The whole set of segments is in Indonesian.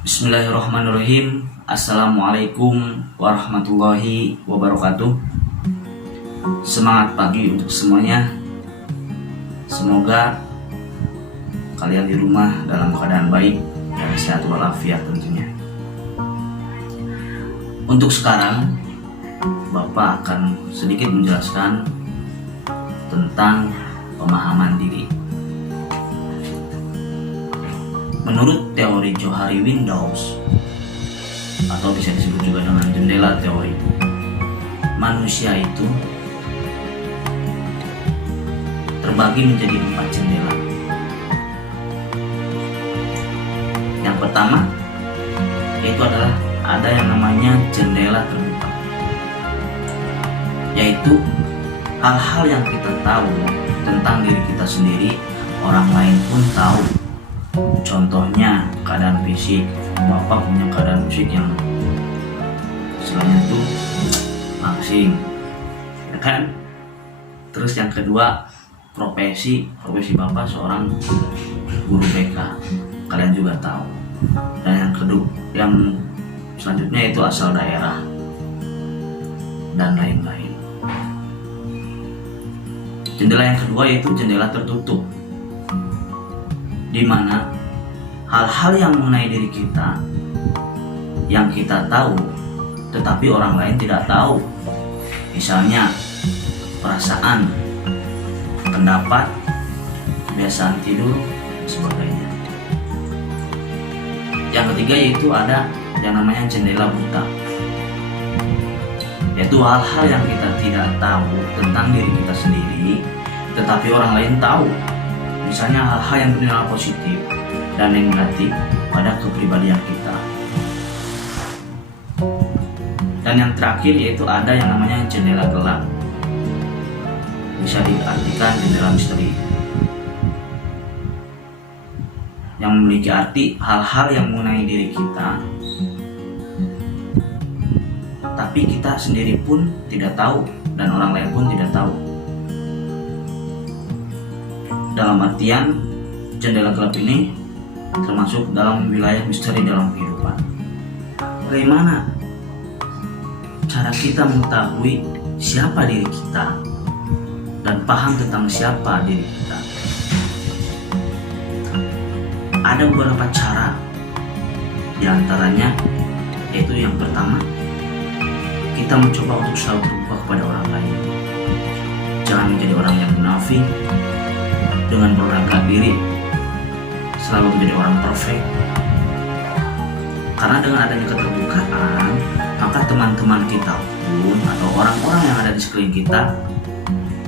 Bismillahirrahmanirrahim. Assalamualaikum warahmatullahi wabarakatuh. Semangat pagi untuk semuanya. Semoga kalian di rumah dalam keadaan baik dan sehat walafiat tentunya. Untuk sekarang, Bapak akan sedikit menjelaskan tentang pemahaman diri. Menurut teori Johari Windows, atau bisa disebut juga dengan jendela teori, manusia itu terbagi menjadi 4 jendela. Yang pertama, yaitu adalah ada yang namanya jendela terbuka, yaitu hal-hal yang kita tahu tentang diri kita sendiri, orang lain pun tahu. Contohnya keadaan fisik, Bapak punya keadaan fisik yang istilahnya itu langsing, ya kan? Terus yang kedua, profesi Bapak seorang guru BK, kalian juga tahu. Dan yang kedua, yang selanjutnya itu asal daerah dan lain-lain. Jendela yang kedua yaitu jendela tertutup, di mana hal-hal yang mengenai diri kita yang kita tahu tetapi orang lain tidak tahu. Misalnya perasaan, pendapat, kebiasaan tidur, dan sebagainya. Yang ketiga yaitu ada yang namanya jendela buta, yaitu hal-hal yang kita tidak tahu tentang diri kita sendiri tetapi orang lain tahu. Misalnya hal-hal yang bernilai positif dan negatif pada kepribadian kita. Dan yang terakhir yaitu ada yang namanya jendela gelap, bisa diartikan jendela misteri, yang memiliki arti hal-hal yang mengenai diri kita tapi kita sendiri pun tidak tahu dan orang lain pun tidak tahu. Dalam artian, jendela gelap ini termasuk dalam wilayah misteri dalam kehidupan. Bagaimana cara kita mengetahui siapa diri kita dan paham tentang siapa diri kita? Ada beberapa cara, di antaranya yaitu yang pertama, kita mencoba untuk selalu terbuka kepada orang lain. Jangan menjadi orang yang munafik dengan berlagak diri, selalu menjadi orang perfect. Karena dengan adanya keterbukaan, maka teman-teman kita pun atau orang-orang yang ada di sekeliling kita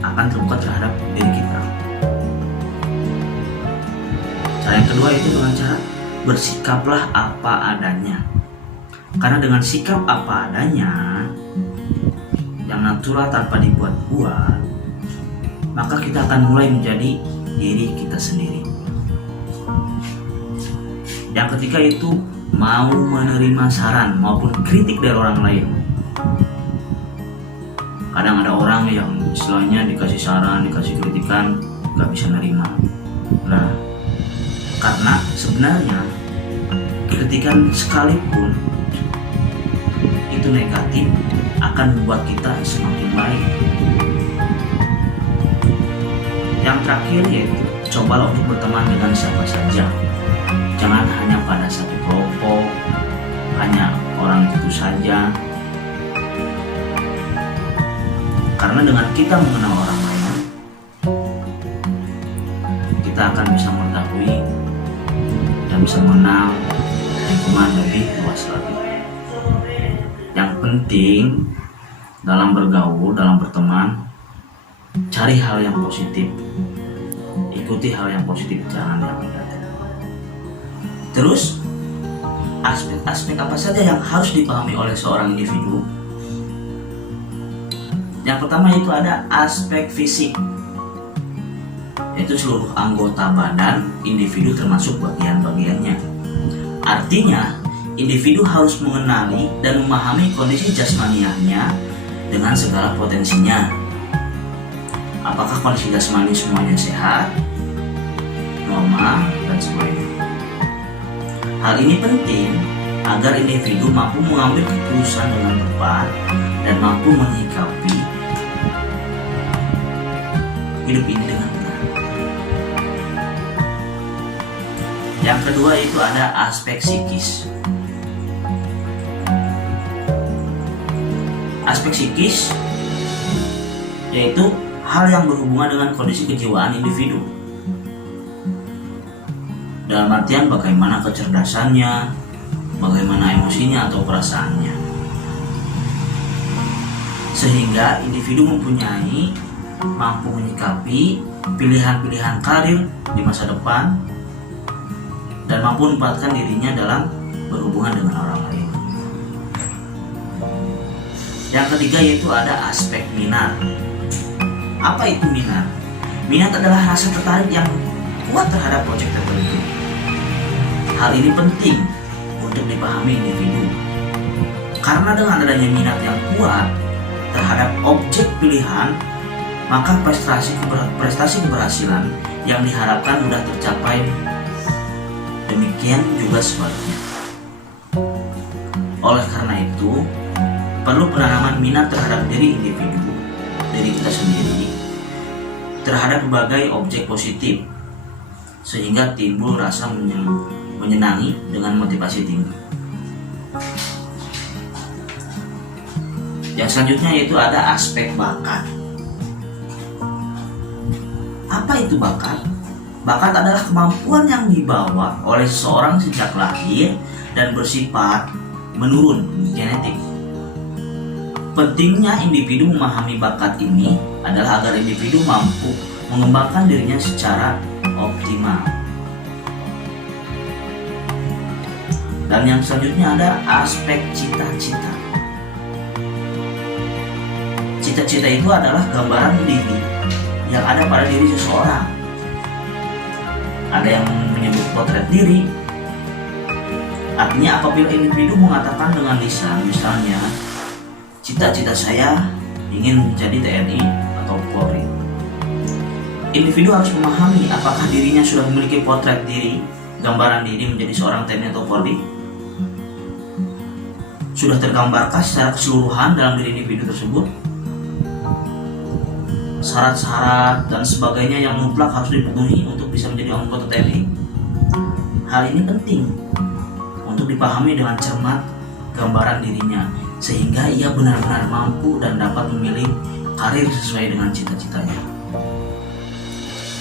akan terbuka terhadap diri kita. Cara yang kedua itu dengan cara bersikaplah apa adanya. Karena dengan sikap apa adanya yang natural tanpa dibuat-buat, maka kita akan mulai menjadi diri kita sendiri. Yang ketiga itu mau menerima saran maupun kritik dari orang lain. Kadang ada orang yang istilahnya dikasih saran, dikasih kritikan, gak bisa nerima. Nah, karena sebenarnya kritikan sekalipun itu negatif akan membuat kita semakin baik. Yang terakhir yaitu cobalah untuk berteman dengan siapa saja. Jangan hanya pada satu kelompok, hanya orang itu saja. Karena dengan kita mengenal orang lain, kita akan bisa mengetahui dan bisa mengenal lingkungan lebih luas lagi. Yang penting dalam bergaul, dalam berteman, cari hal yang positif, ikuti hal yang positif, jangan yang negatif. Terus, aspek-aspek apa saja yang harus dipahami oleh seorang individu? Yang pertama itu ada aspek fisik, yaitu seluruh anggota badan individu termasuk bagian-bagiannya. Artinya, individu harus mengenali dan memahami kondisi jasmaniahnya dengan segala potensinya. Apakah kondisi jasmani semuanya sehat, normal, dan sebagainya. Hal ini penting agar individu mampu mengambil keputusan dengan tepat dan mampu menyikapi hidup ini dengan benar. Yang kedua itu ada aspek psikis. Aspek psikis yaitu hal yang berhubungan dengan kondisi kejiwaan individu. Dalam artian bagaimana kecerdasannya, bagaimana emosinya atau perasaannya. Sehingga individu mampu menyikapi pilihan-pilihan karir di masa depan dan mampu menempatkan dirinya dalam berhubungan dengan orang lain. Yang ketiga yaitu ada aspek minat. Apa itu minat? Minat adalah rasa tertarik yang kuat terhadap proyek tertentu. Hal ini penting untuk dipahami individu. Karena dengan adanya minat yang kuat terhadap objek pilihan, maka prestasi keberhasilan yang diharapkan mudah tercapai. Demikian juga sebaliknya. Oleh karena itu, perlu penanaman minat terhadap diri individu, diri kita sendiri, terhadap berbagai objek positif, sehingga timbul rasa menyenangi dengan motivasi tinggi. Yang selanjutnya yaitu ada aspek bakat. Apa itu bakat? Bakat adalah kemampuan yang dibawa oleh seseorang sejak lahir dan bersifat menurun genetik. Pentingnya individu memahami bakat ini adalah agar individu mampu mengembangkan dirinya secara optimal. Dan yang selanjutnya ada aspek cita-cita. Cita-cita itu adalah gambaran diri yang ada pada diri seseorang. Ada yang menyebut potret diri. Artinya apabila individu mengatakan dengan lisan, misalnya, cita-cita saya ingin menjadi TNI atau Polri. Individu harus memahami apakah dirinya sudah memiliki potret diri, gambaran diri menjadi seorang TNI atau Polri. Sudah tergambarkah secara keseluruhan dalam diri individu tersebut? Syarat-syarat dan sebagainya yang mutlak harus dipenuhi untuk bisa menjadi anggota TNI. Hal ini penting untuk dipahami dengan cermat gambaran dirinya, sehingga ia benar-benar mampu dan dapat memilih karir sesuai dengan cita-citanya.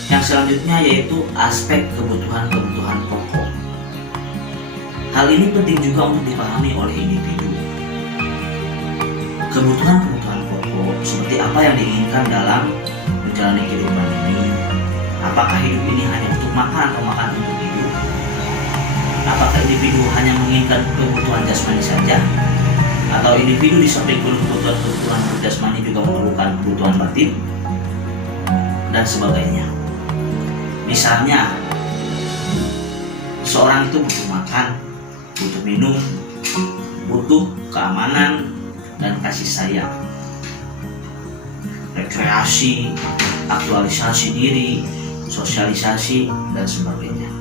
Yang selanjutnya yaitu aspek kebutuhan-kebutuhan pokok. Hal ini penting juga untuk dipahami oleh individu. Kebutuhan-kebutuhan pokok seperti apa yang diinginkan dalam menjalani kehidupan ini. Apakah hidup ini hanya untuk makan atau makan untuk hidup? Apakah individu hanya menginginkan kebutuhan jasmani saja? Atau individu di samping kebutuhan jasmani juga memerlukan kebutuhan batin dan sebagainya. Misalnya, seorang itu butuh makan, butuh minum, butuh keamanan dan kasih sayang, rekreasi, aktualisasi diri, sosialisasi dan sebagainya.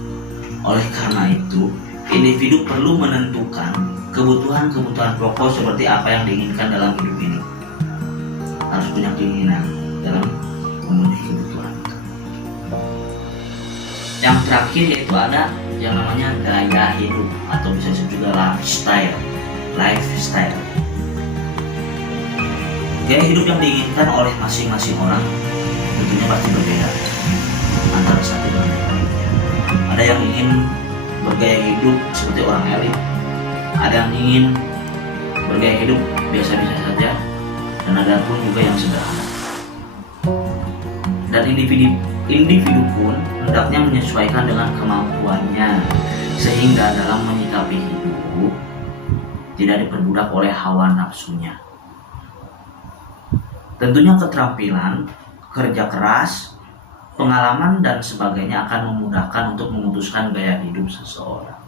Oleh karena itu, individu perlu menentukan kebutuhan-kebutuhan pokok seperti apa yang diinginkan dalam hidup ini. Harus punya keinginan dalam memenuhi kebutuhan. Yang terakhir yaitu ada yang namanya gaya hidup atau bisa disebut juga lifestyle. Gaya hidup yang diinginkan oleh masing-masing orang tentunya pasti berbeda antara satu dengan yang lainnya. Ada yang ingin bergaya hidup seperti orang elit, ada yang ingin bergaya hidup biasa-biasa saja, dan ada pun juga yang sederhana. Dan individu pun hendaknya menyesuaikan dengan kemampuannya, sehingga dalam menyikapi hidup tidak diperbudak oleh hawa nafsunya. Tentunya keterampilan, kerja keras, pengalaman dan sebagainya akan memudahkan untuk memutuskan gaya hidup seseorang.